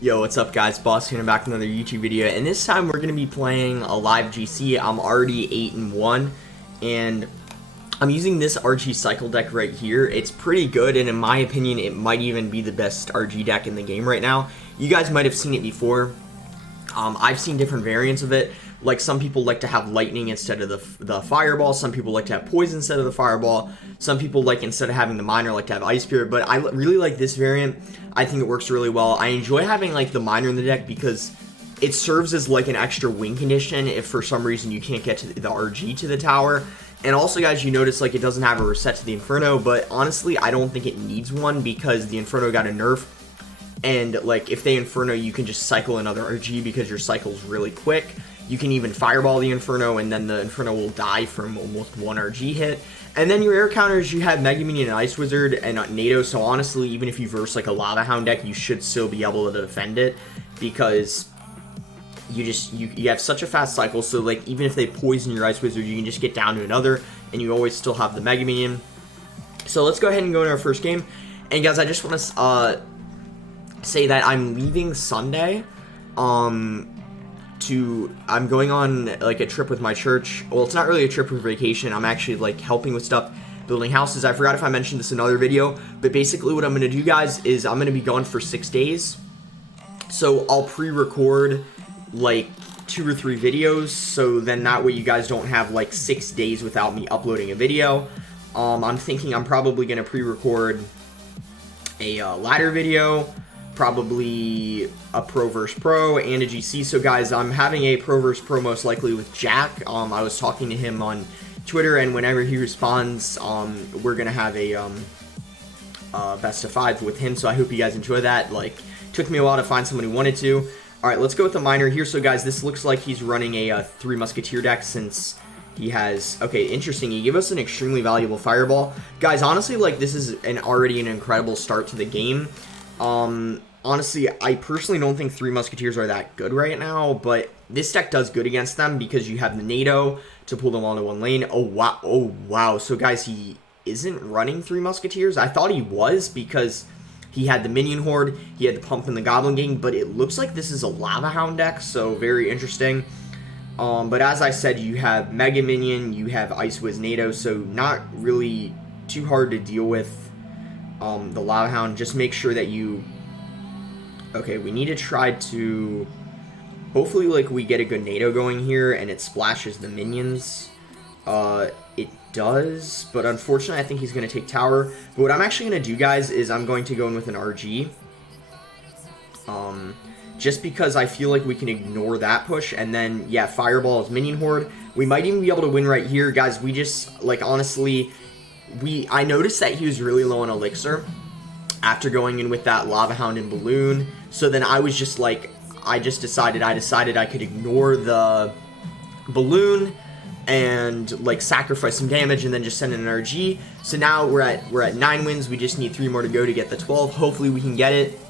Yo, what's up guys, Boss here, and back with another YouTube video, and this time we're going to be playing a live GC. I'm already 8-1, and I'm using this RG cycle deck right here. It's pretty good, and in my opinion, it might even be the best RG deck in the game right now. You guys might have seen it before. I've seen different variants of it. Like, some people like to have lightning instead of the fireball. Some people like to have poison instead of the fireball. Some people like, instead of having the miner, like to have ice spirit. But I really like this variant. I think it works really well. I enjoy having like the miner in the deck because it serves as like an extra win condition if for some reason you can't get to the RG to the tower. And also, guys, you notice like it doesn't have a reset to the Inferno, but honestly, I don't think it needs one because the Inferno got a nerf. And like, if they Inferno, you can just cycle another RG because your cycle's really quick. You can even fireball the Inferno, and then the Inferno will die from almost one RG hit. And then your air counters, you have Mega Minion and Ice Wizard and NATO. So honestly, even if you verse like a Lava Hound deck, you should still be able to defend it because you have such a fast cycle. So like, even if they poison your Ice Wizard, you can just get down to another, and you always still have the Mega Minion. So let's go ahead and go into our first game. And guys, I just want to say that I'm leaving Sunday. I'm going on like a trip with my church. Well, it's not really a trip with vacation. I'm actually like helping with stuff, building houses. I forgot if I mentioned this in another video, but basically what I'm going to do, guys, is I'm going to be gone for 6 days. So I'll pre-record like 2 or 3 videos, so then that way you guys don't have like 6 days without me uploading a video. I'm thinking I'm probably going to pre-record a ladder video, probably a Pro vs Pro and a GC. So guys, I'm having a Pro vs Pro most likely with Jack. I was talking to him on Twitter, and whenever he responds, we're gonna have a best of 5 with him. So I hope you guys enjoy that. Like, took me a while to find someone who wanted to. All right, let's go with the miner here. So guys, this looks like he's running a 3 Musketeer deck since he has, okay, interesting. He gave us an extremely valuable fireball. Guys, honestly, like, this is already an incredible start to the game. Honestly, I personally don't think 3 Musketeers are that good right now, but this deck does good against them because you have the NATO to pull them all into one lane. Oh, wow. Oh, wow. So, guys, he isn't running 3 Musketeers. I thought he was because he had the Minion Horde, he had the Pump and the Goblin Gang, but it looks like this is a Lava Hound deck, so very interesting. But as I said, you have Mega Minion, you have Ice Wiz NATO, so not really too hard to deal with the Lava Hound. Just make sure that you... Okay, we need to try to... Hopefully, like, we get a good NATO going here, and it splashes the minions. It does, but unfortunately, I think he's going to take tower. But what I'm actually going to do, guys, is I'm going to go in with an RG. Just because I feel like we can ignore that push, and then, yeah, Fireball is Minion Horde. We might even be able to win right here. Guys, we just, like, honestly... I noticed that he was really low on Elixir after going in with that Lava Hound and Balloon. So then I was just like, I decided I could ignore the Balloon and like sacrifice some damage and then just send in an RG. So now we're at 9 wins. We just need 3 more to go to get the 12. Hopefully we can get it.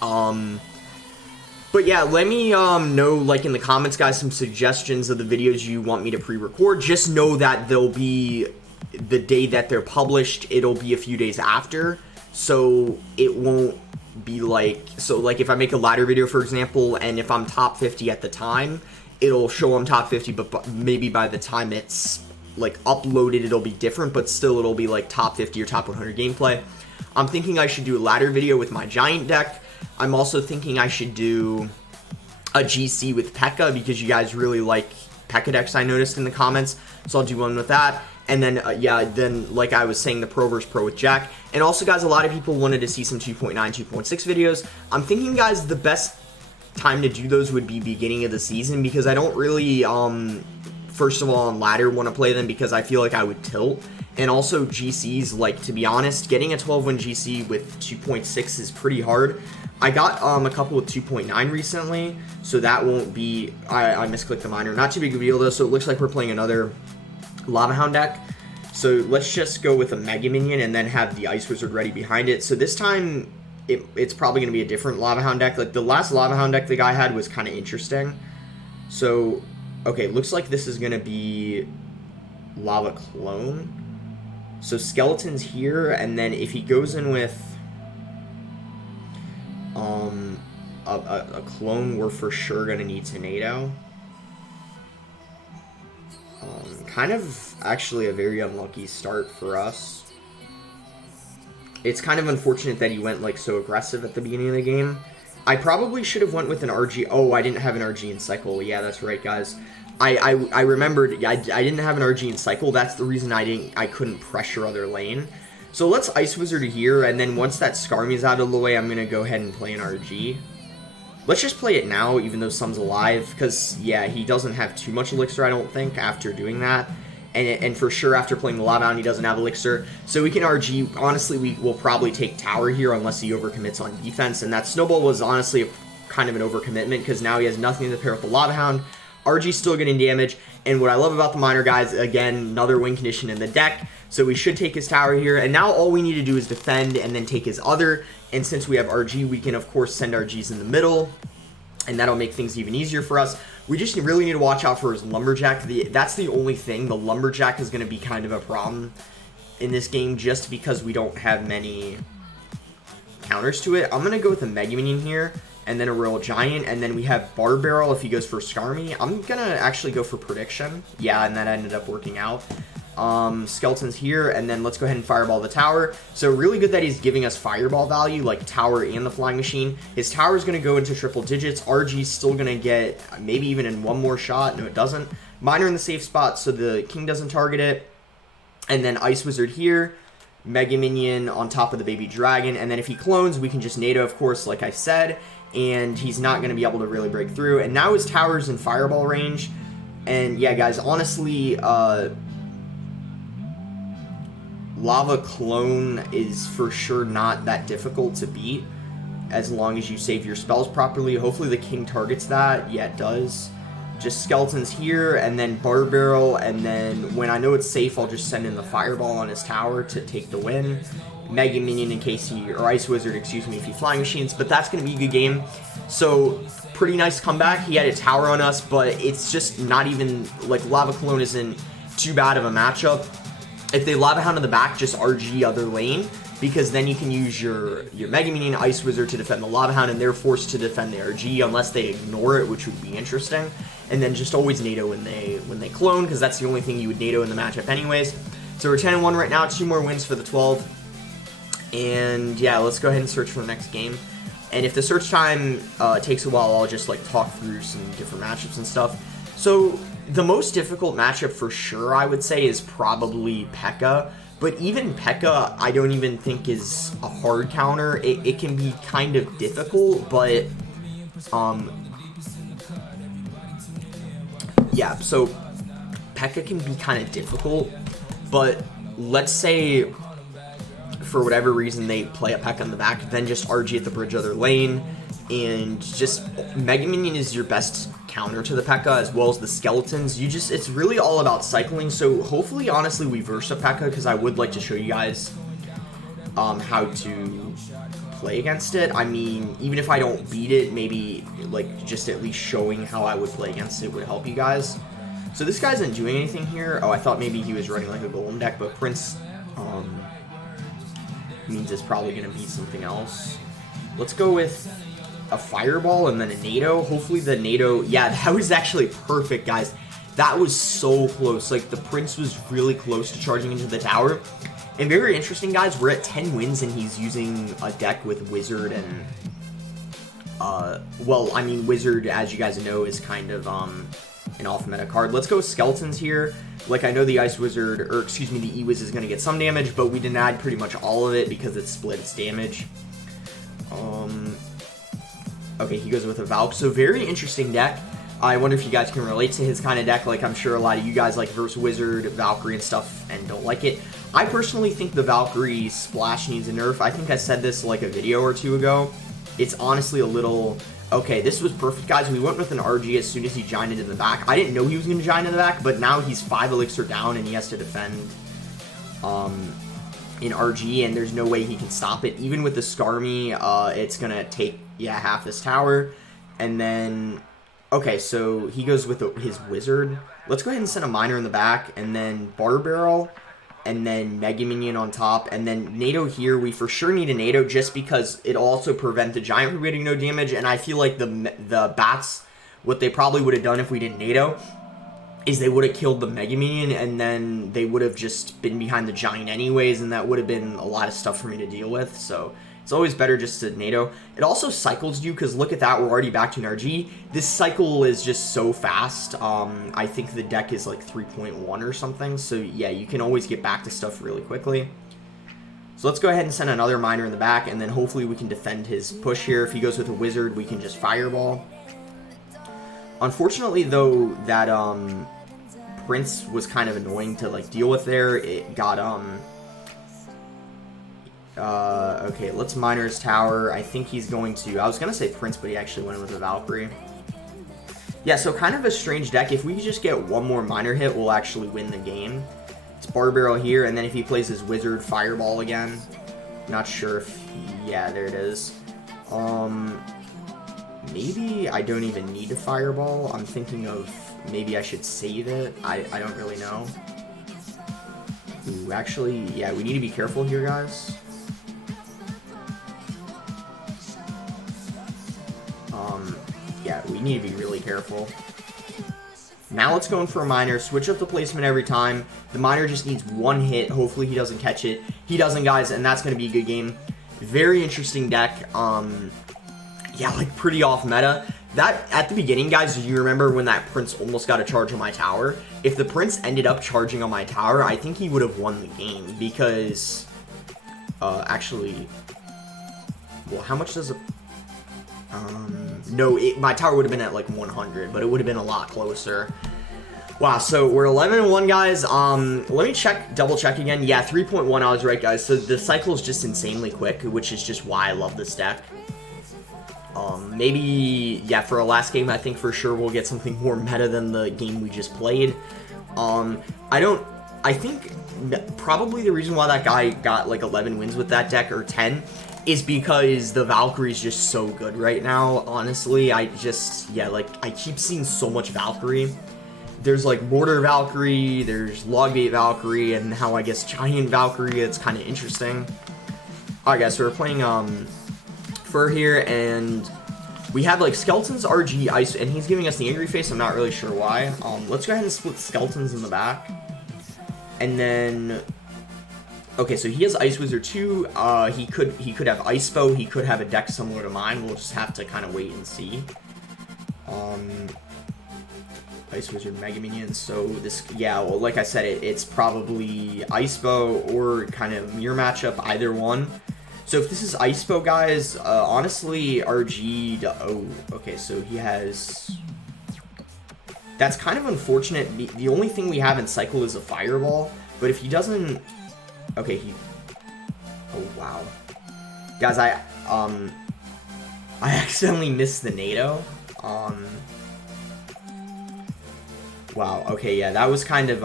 But yeah, let me know, like, in the comments, guys, some suggestions of the videos you want me to pre-record. Just know that they'll be the day that they're published. It'll be a few days after, so it won't be like, so like if I make a ladder video, for example, and if I'm top 50 at the time, it'll show I'm top 50, but maybe by the time it's like uploaded, it'll be different, but still it'll be like top 50 or top 100 gameplay. I'm thinking I should do a ladder video with my giant deck. I'm also thinking I should do a GC with P.E.K.K.A because you guys really like P.E.K.K.A decks, I noticed in the comments, so I'll do one with that. And then, yeah, then, like I was saying, the Pro vs Pro with Jack. And also, guys, a lot of people wanted to see some 2.9, 2.6 videos. I'm thinking, guys, the best time to do those would be beginning of the season because I don't really, first of all, on ladder want to play them because I feel like I would tilt. And also, GCs, like, to be honest, getting a 12-win GC with 2.6 is pretty hard. I got a couple with 2.9 recently, so that won't be... I misclicked the miner. Not too big of a deal, though, so it looks like we're playing another Lava Hound deck. So let's just go with a Mega Minion and then have the Ice Wizard ready behind it. So this time, it's probably going to be a different Lava Hound deck. Like, the last Lava Hound deck the guy had was kind of interesting. So, okay, looks like this is going to be Lava Clone. So Skeleton's here, and then if he goes in with a clone we're for sure going to need to NATO. Kind of actually a very unlucky start for us. It's kind of unfortunate that he went like so aggressive at the beginning of the game. I probably should have went with an RG. Oh, I didn't have an RG in cycle. Yeah, that's right, guys. I remembered I didn't have an RG in cycle. That's the reason I couldn't pressure other lane. So let's Ice Wizard here, and then once that Skarmy's out of the way, I'm gonna go ahead and play an RG. Let's just play it now, even though Sun's alive, because, yeah, he doesn't have too much Elixir, I don't think, after doing that. And for sure, after playing the Lava Hound, he doesn't have Elixir. So we can RG. Honestly, we will probably take Tower here unless he overcommits on defense. And that Snowball was honestly kind of an overcommitment, because now he has nothing to pair with the Lava Hound. RG's still getting damage. And what I love about the Miner, guys, again, another win condition in the deck. So we should take his Tower here. And now all we need to do is defend and then take his other. And since we have RG, we can, of course, send RGs in the middle. And that'll make things even easier for us. We just really need to watch out for his Lumberjack. That's the only thing. The Lumberjack is going to be kind of a problem in this game just because we don't have many counters to it. I'm going to go with a Mega Minion here and then a Royal Giant. And then we have Bar Barrel if he goes for Skarmy. I'm going to actually go for Prediction. Yeah, and that ended up working out. Skeletons here, and then let's go ahead and Fireball the Tower. So really good that he's giving us Fireball value, like Tower and the Flying Machine. His Tower is going to go into triple digits. RG's still going to get maybe even in one more shot. No, it doesn't. Miner in the safe spot, so the King doesn't target it. And then Ice Wizard here. Mega Minion on top of the Baby Dragon. And then if he clones, we can just NATO, of course, like I said. And he's not going to be able to really break through. And now his Tower's in Fireball range. And yeah, guys, honestly, Lava Clone is for sure not that difficult to beat as long as you save your spells properly. Hopefully the King targets that. Yeah, it does. Just Skeletons here, and then Bar Barrel, and then when I know it's safe, I'll just send in the Fireball on his Tower to take the win. Mega Minion in case he, or Ice Wizard, excuse me, if he Flying Machines, but that's going to be a good game. So, pretty nice comeback. He had a Tower on us, but it's just not even, like, Lava Clone isn't too bad of a matchup. If they Lava Hound in the back, just RG other lane, because then you can use your Mega Minion Ice Wizard to defend the Lava Hound, and they're forced to defend the RG unless they ignore it, which would be interesting. And then just always NATO when they clone, because that's the only thing you would NATO in the matchup anyways. So we're 10-1 right now, 2 more wins for the 12. And yeah, let's go ahead and search for the next game. And if the search time takes a while, I'll just like talk through some different matchups and stuff. So the most difficult matchup for sure, I would say, is probably P.E.K.K.A. But even P.E.K.K.A, I don't even think is a hard counter. It can be kind of difficult, but yeah, so P.E.K.K.A can be kind of difficult, but let's say for whatever reason they play a P.E.K.K.A in the back, then just RG at the bridge other lane, and just Mega Minion is your best counter to the P.E.K.K.A as well as the Skeletons. It's really all about cycling, so hopefully, honestly, we verse a P.E.K.K.A because I would like to show you guys how to play against it. I mean, even if I don't beat it, maybe like just at least showing how I would play against it would help you guys. So this guy isn't doing anything here. Oh, I thought maybe he was running like a Golem deck, but Prince means it's probably going to be something else. Let's go with a Fireball and then a NATO. Hopefully the NATO, yeah, that was actually perfect, guys. That was so close. Like, the Prince was really close to charging into the tower. And very interesting, guys, we're at 10 wins and he's using a deck with Wizard and, well, I mean, Wizard, as you guys know, is kind of, an off-meta card. Let's go with Skeletons here. Like, I know the Ice Wizard, or excuse me, the E-Wiz is going to get some damage, but we denied pretty much all of it because it split its damage. Okay, he goes with a Valk. So, very interesting deck. I wonder if you guys can relate to his kind of deck. Like, I'm sure a lot of you guys like verse Wizard, Valkyrie, and stuff, and don't like it. I personally think the Valkyrie splash needs a nerf. I think I said this like a video or two ago. It's honestly a little... Okay, this was perfect, guys. We went with an RG as soon as he gianted in the back. I didn't know he was going to giant in the back, but now he's 5 elixir down and he has to defend in RG, and there's no way he can stop it. Even with the Skarmy, it's going to take, yeah, half this tower. And then, okay, so he goes with his Wizard. Let's go ahead and send a Miner in the back, and then Bar Barrel. and then Mega Minion on top, and then NATO here. We for sure need a NATO just because it'll also prevent the Giant from getting no damage, and I feel like the bats, what they probably would have done if we did NATO is they would have killed the Mega Minion, and then they would have just been behind the Giant anyways, and that would have been a lot of stuff for me to deal with, so it's always better just to NATO. It also cycles you, because look at that, we're already back to an RG. This cycle is just so fast. I think the deck is like 3.1 or something, so yeah, you can always get back to stuff really quickly. So let's go ahead and send another miner in the back, and then hopefully we can defend his push here. If he goes with a wizard, we can just fireball. Unfortunately, though, that Prince was kind of annoying to like deal with there. It got okay, let's miner his tower. I think he's going to, I was gonna say Prince, but he actually went with a Valkyrie. Yeah, so kind of a strange deck. If we just get one more miner hit, we'll actually win the game. It's Bar Barrel here, and then if he plays his wizard, fireball again. Not sure if, yeah, there it is. Maybe I don't even need a fireball. I'm thinking of maybe I should save it. I don't really know. Ooh, actually, yeah, we need to be careful here, guys. Yeah, we need to be really careful. Now let's go in for a miner. Switch up the placement every time. The miner just needs one hit. Hopefully he doesn't catch it. He doesn't, guys, and that's going to be a good game. Very interesting deck. Yeah, like pretty off meta. That, at the beginning, guys, do you remember when that Prince almost got a charge on my tower? If the Prince ended up charging on my tower, I think he would have won the game because, actually, well, how much does it, no, my tower would have been at like 100, but it would have been a lot closer. Wow, so we're 11-1, guys. Let me double check again. Yeah, 3.1, I was right, guys. So the cycle is just insanely quick, which is just why I love this deck. Maybe, yeah, for our last game, I think for sure we'll get something more meta than the game we just played. I think probably the reason why that guy got like 11 wins with that deck, or 10, is because the Valkyrie is just so good right now. Honestly, I keep seeing so much Valkyrie. There's like Mortar Valkyrie, there's Logbait Valkyrie, and how I guess Giant Valkyrie. It's kind of interesting. Alright, guys, so we're playing Fur here, and we have like Skeletons, RG, Ice, and he's giving us the Angry Face. I'm not really sure why. Let's go ahead and split Skeletons in the back. And then, okay, so he has Ice Wizard too. He could have Ice Bow. He could have a deck similar to mine. We'll just have to kind of wait and see. Ice Wizard, Mega Minions. So this, yeah, well, like I said, it's probably Ice Bow or kind of mirror matchup, either one. So if this is Ice Bow, guys, honestly, RG, oh, okay, so he has, that's kind of unfortunate. The only thing we have in cycle is a Fireball, but if he doesn't, okay, oh, wow. Guys, I accidentally missed the NATO. Wow, okay, yeah, that was kind of,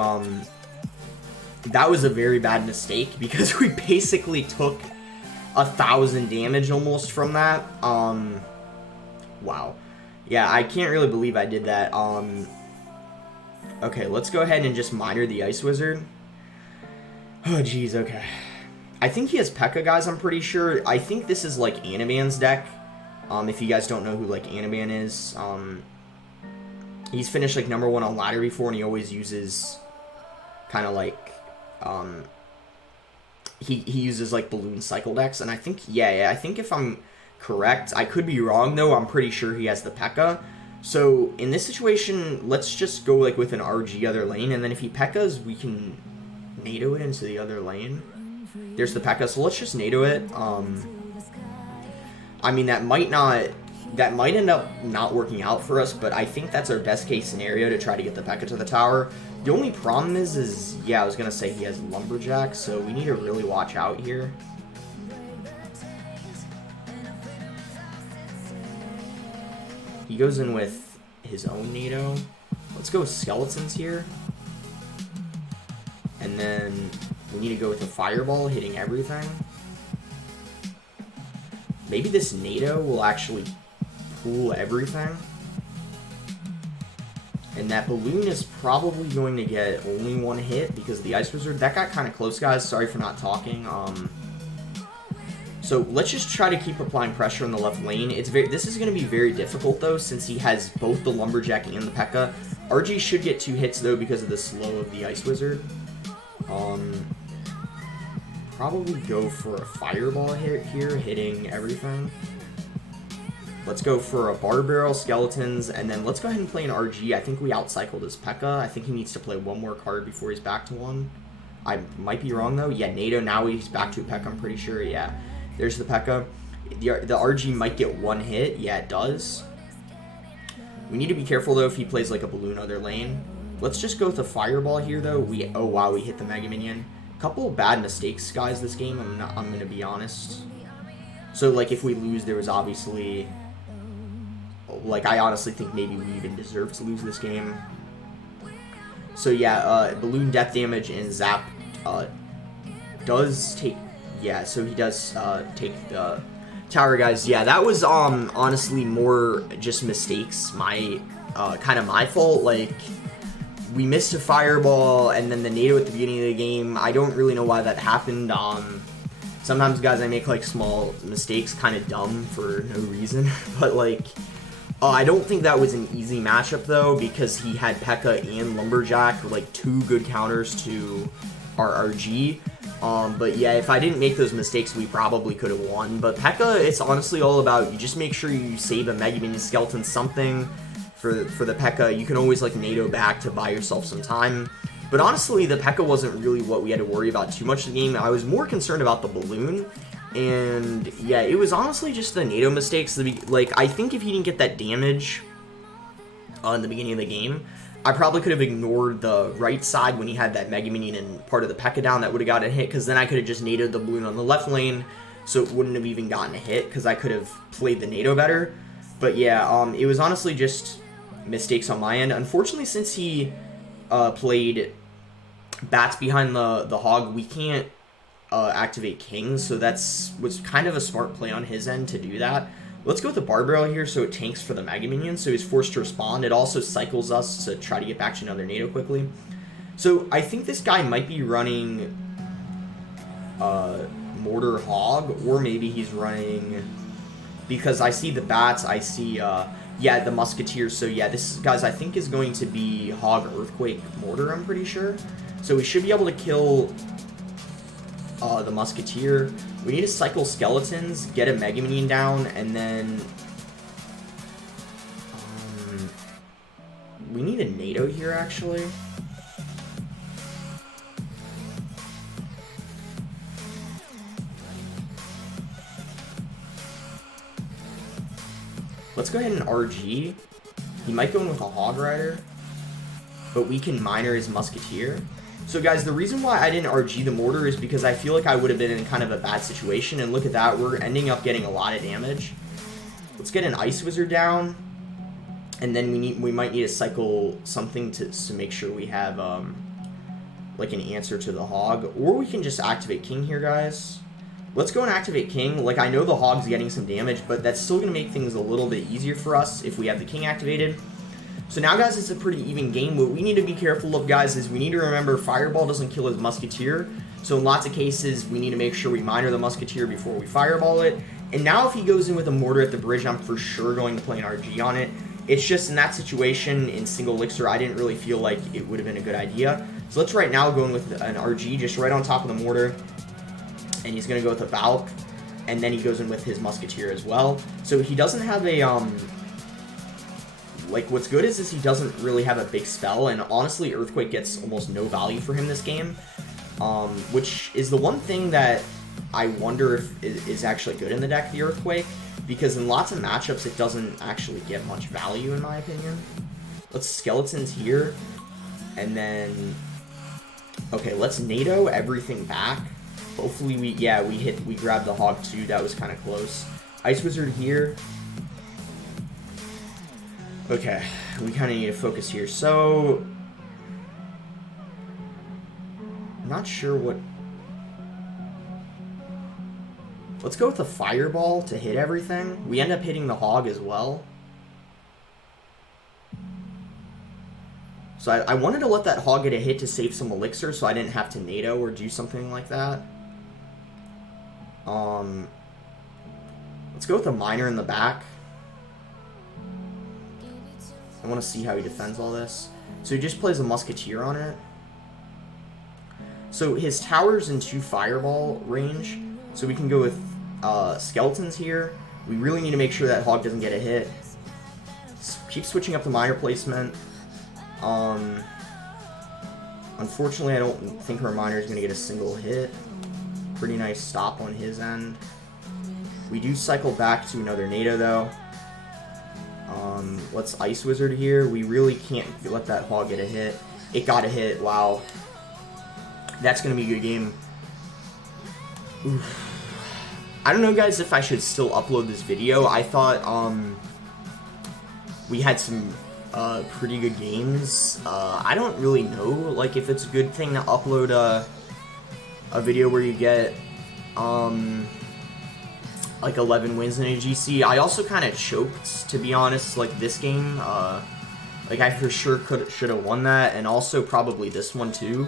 that was a very bad mistake, because we basically took 1,000 damage almost from that. Wow. Yeah, I can't really believe I did that. Okay, let's go ahead and just miner the Ice Wizard. Oh, jeez, okay. I think he has P.E.K.K.A, guys, I'm pretty sure. I think this is, like, Anaban's deck. If you guys don't know who, like, Anaban is, he's finished, like, #1 on ladder before, and he always uses kind of, like, he uses, like, balloon cycle decks, and I think, yeah, I think if I'm correct, I could be wrong, though, I'm pretty sure he has the P.E.K.K.A. So, in this situation, let's just go, like, with an RG other lane, and then if he P.E.K.K.As, we can NATO it into the other lane. There's the P.E.K.K.A, so let's just NATO it. I mean, that might end up not working out for us, but I think that's our best case scenario to try to get the P.E.K.K.A to the tower. The only problem is yeah, I was gonna say he has Lumberjack, so we need to really watch out here. He goes in with his own NATO. Let's go with Skeletons here. And then we need to go with a Fireball, hitting everything. Maybe this NATO will actually pull everything. And that balloon is probably going to get only one hit because of the Ice Wizard. That got kind of close, guys. Sorry for not talking. So let's just try to keep applying pressure in the left lane. This is going to be very difficult, though, since he has both the Lumberjack and the P.E.K.K.A. RG should get 2 hits, though, because of the slow of the Ice Wizard. Probably go for a Fireball hit here, hitting everything. Let's go for a Bar Barrel, Skeletons, and then let's go ahead and play an RG. I think we outcycled his P.E.K.K.A. I think he needs to play one more card before he's back to 1. I might be wrong, though. Yeah, NATO, now he's back to a P.E.K.K.A., I'm pretty sure. Yeah, there's the P.E.K.K.A. The RG might get 1 hit. Yeah, it does. We need to be careful, though, if he plays like a Balloon other lane. Let's just go with a Fireball here, though. Oh, wow, we hit the Mega Minion. Couple of bad mistakes, guys, this game. I'm gonna be honest. So, like, if we lose, there was obviously... Like, I honestly think maybe we even deserve to lose this game. So, yeah, Balloon Death Damage and Zap does take... Yeah, so he does take the tower, guys. Yeah, that was, honestly, more just mistakes. Kind of my fault. Like, we missed a Fireball, and then the NATO at the beginning of the game. I don't really know why that happened. Sometimes, guys, I make, like, small mistakes, kind of dumb for no reason. But, like... I don't think that was an easy matchup, though, because he had P.E.K.K.A. and Lumberjack, like, 2 good counters to our RG. But yeah, if I didn't make those mistakes, we probably could have won. But P.E.K.K.A., it's honestly all about, you just make sure you save a Mega Minion Skeleton something for the P.E.K.K.A. You can always, like, NATO back to buy yourself some time. But honestly, the P.E.K.K.A. wasn't really what we had to worry about too much in the game. I was more concerned about the Balloon. And yeah, it was honestly just the NATO mistakes. Like, I think if he didn't get that damage in the beginning of the game, I probably could have ignored the right side when he had that Mega Minion and part of the P.E.K.K.A. down that would have gotten a hit, because then I could have just NATO'd the Balloon on the left lane, so it wouldn't have even gotten a hit, because I could have played the NATO better. But yeah, it was honestly just mistakes on my end. Unfortunately, since he played Bats behind the Hog, we can't activate Kings, so was kind of a smart play on his end to do that. Let's go with the Bar Barrel here so it tanks for the Mega Minion, so he's forced to respond. It also cycles us to try to get back to another NATO quickly. So I think this guy might be running Mortar Hog, or maybe he's running, because I see the Bats, I see yeah, the Musketeers. So yeah, this, guys, I think is going to be Hog Earthquake Mortar, I'm pretty sure. So we should be able to kill the Musketeer. We need to cycle Skeletons, get a Mega Minion down, and then we need a NATO here, actually. Let's go ahead and RG. He might go in with a Hog Rider, but we can Miner his Musketeer. So guys, the reason why I didn't RG the Mortar is because I feel like I would have been in kind of a bad situation, and look at that, we're ending up getting a lot of damage. Let's get an Ice Wizard down, and then we might need to cycle something to make sure we have like an answer to the Hog, or we can just activate King here, guys. Let's go and activate King. Like, I know the Hog's getting some damage, but that's still going to make things a little bit easier for us if we have the King activated. So now, guys, it's a pretty even game. What we need to be careful of, guys, is we need to remember Fireball doesn't kill his Musketeer. So in lots of cases, we need to make sure we Miner the Musketeer before we Fireball it. And now if he goes in with a Mortar at the bridge, I'm for sure going to play an RG on it. It's just in that situation, in single Elixir, I didn't really feel like it would have been a good idea. So let's right now go in with an RG just right on top of the Mortar. And he's going to go with a Valk. And then he goes in with his Musketeer as well. So he doesn't have a... Like, what's good is he doesn't really have a big spell, and honestly, Earthquake gets almost no value for him this game, which is the one thing that I wonder if is actually good in the deck, the Earthquake, because in lots of matchups, it doesn't actually get much value, in my opinion. Let's Skeletons here, and then, okay, let's NATO everything back. Hopefully we grabbed the Hog too, that was kind of close. Ice Wizard here. Okay, we kind of need to focus here. So, I'm not sure what... Let's go with a Fireball to hit everything. We end up hitting the Hog as well. So I wanted to let that hog get a hit to save some elixir so I didn't have to NATO or do something like that. Let's go with a miner in the back. I want to see how he defends all this. So he just plays a musketeer on it. So his tower's in 2 fireball range. So we can go with skeletons here. We really need to make sure that hog doesn't get a hit. Keep switching up the miner placement. Unfortunately, I don't think our miner is going to get a single hit. Pretty nice stop on his end. We do cycle back to another NATO, though. Let's Ice Wizard here. We really can't let that hog get a hit. It got a hit. Wow. That's going to be a good game. Oof. I don't know, guys, if I should still upload this video. I thought we had some pretty good games. I don't really know, like, if it's a good thing to upload a video where you get like 11 wins in a GC. I also kind of choked, to be honest, like this game. Like I for sure should have won that, and also probably this one too.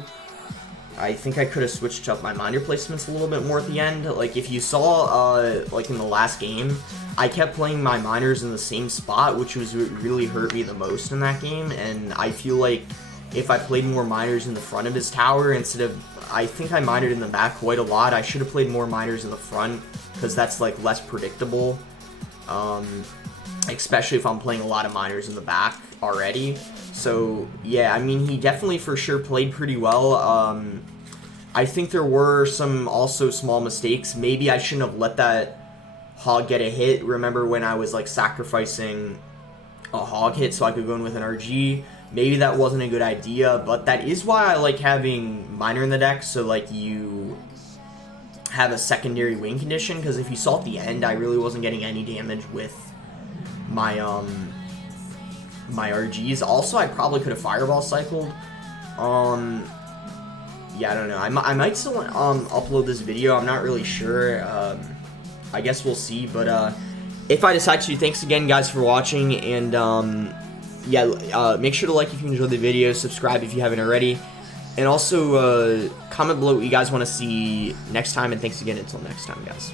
I think I could have switched up my miner placements a little bit more at the end. Like if you saw, like in the last game, I kept playing my miners in the same spot, which was really hurt me the most in that game. And I feel like if I played more miners in the front of his tower instead of, I think I minered in the back quite a lot. I should have played more miners in the front because that's like less predictable. Especially if I'm playing a lot of miners in the back already. So yeah, I mean, he definitely for sure played pretty well. I think there were some also small mistakes. Maybe I shouldn't have let that hog get a hit. Remember when I was like sacrificing a hog hit so I could go in with an RG? Maybe that wasn't a good idea, but that is why I like having miner in the deck, so like you have a secondary win condition, because if you saw at the end, I really wasn't getting any damage with my my RGs. Also, I probably could have fireball cycled. Yeah, I don't know. I might still upload this video. I'm not really sure. I guess we'll see. But if I decide to, thanks again, guys, for watching. And yeah, make sure to like if you enjoyed the video, subscribe if you haven't already, and also comment below what you guys want to see next time. And thanks again until next time, guys.